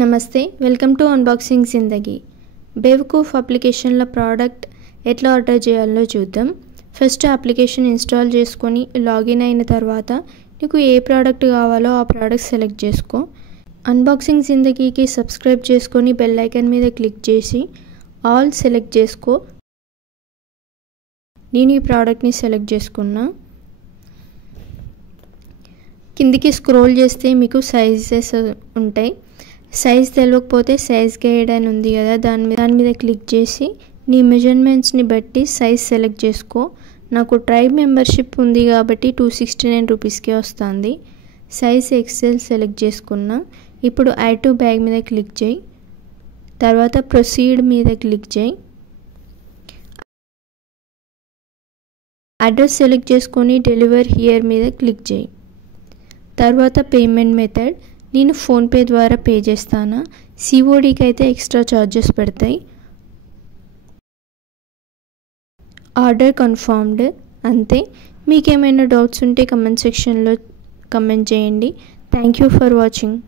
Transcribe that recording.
నమస్తే welcome to unboxing జిందగీ బేవకూఫ్ అప్లికేషన్లో product ఎట్లా ఆర్డర్ చేయాలో చూద్దాం. ఫస్ట్ అప్లికేషన్ ఇన్స్టాల్ చేసుకొని లాగిన్ అయిన తర్వాత నీకు ఏ ప్రోడక్ట్ కావాలో ఆ ప్రోడక్ట్ సెలెక్ట్ చేసుకో. అన్బాక్సింగ్ జిందగీకి సబ్స్క్రైబ్ చేసుకొని బెల్ ఐకాన్ మీద క్లిక్ చేసి ఆల్ సెలెక్ట్ చేసుకో. నేను ఈ ప్రోడక్ట్ని సెలెక్ట్ చేసుకున్నా. కిందికి స్క్రోల్ చేస్తే మీకు సైజెస్ ఉంటాయి. సైజ్ తెలియకపోతే సైజ్ గైడ్ అని ఉంది కదా, దాని మీద క్లిక్ చేసి నీ మెజర్మెంట్స్ని బట్టి సైజ్ సెలెక్ట్ చేసుకో. నాకు ట్రైబ్ మెంబర్షిప్ ఉంది కాబట్టి 269 రూపీస్కే వస్తుంది. సైజ్ ఎక్సెల్ సెలెక్ట్ చేసుకున్నా. ఇప్పుడు యాడ్ టు బ్యాగ్ మీద క్లిక్ చేయి. తర్వాత ప్రొసీడ్ మీద క్లిక్ చేయి. అడ్రస్ సెలెక్ట్ చేసుకొని డెలివర్ హియర్ మీద క్లిక్ చేయి. తర్వాత పేమెంట్ మెథడ్ నేను ఫోన్పే ద్వారా పే చేస్తాను. సిఓడికి అయితే ఎక్స్ట్రా ఛార్జెస్ పడతాయి. ఆర్డర్ కన్ఫర్మ్డ్ అంతే. మీకేమైనా డౌట్స్ ఉంటే కమెంట్ సెక్షన్లో కమెంట్ చేయండి. Thank you for watching.